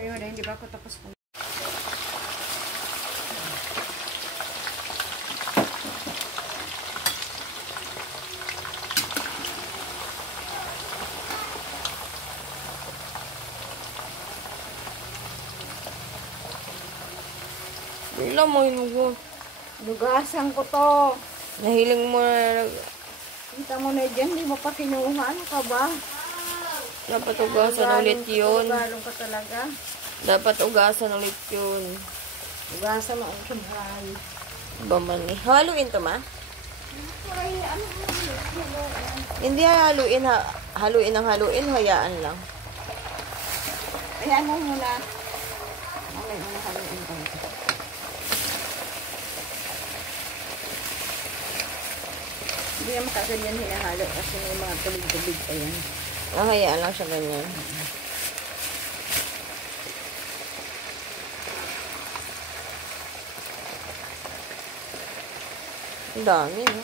yun, hindi ba ako tapos po. Wala mo hinugot. Lugasan ko to. Nahiling mo na. Kita mo na dyan, hindi mo pa kinuha. Ano ka ba? Dapat ugasan ulit yun. Ugalong ka talaga. Dapat ugasan ulit yun. Ugasan mo ang sabay. Baman eh. Haluin to, ma? Ay, ano? Hindi haluin. Haluin ang haluin. Hayaan lang. Ay, ano muna? Okay, ano haluin ko. Hindi naman kaganyan hinahalo kasi may mga tubig-tubig pa yan. Hayaan lang siya ganyan. Ang dami, no?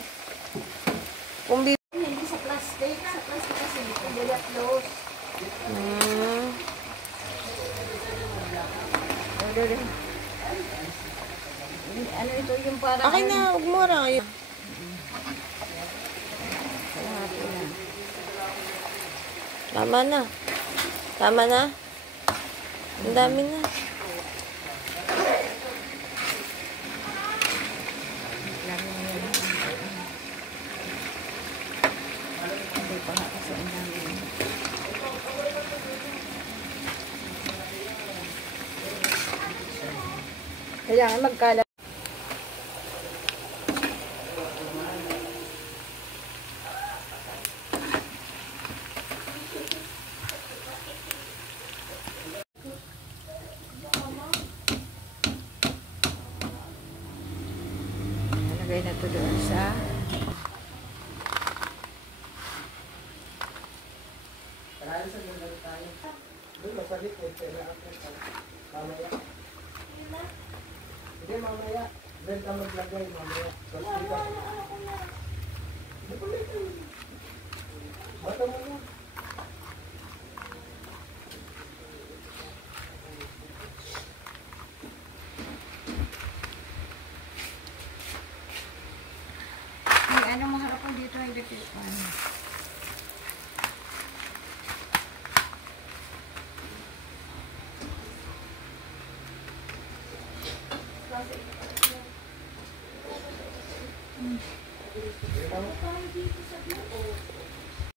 Kung Hindi sa plastic kasi dito bulat los. Ano ito yung parang... Okay na, huwag mo ra. Tama na. Tama na. Ang dami na. Kailangan magkalat. Nalagay na ito doon sa Hindi, mamaya. Doon ka maglagay, mamaya. Bata mo na. ano maharap ko dito ay dikit. Kasi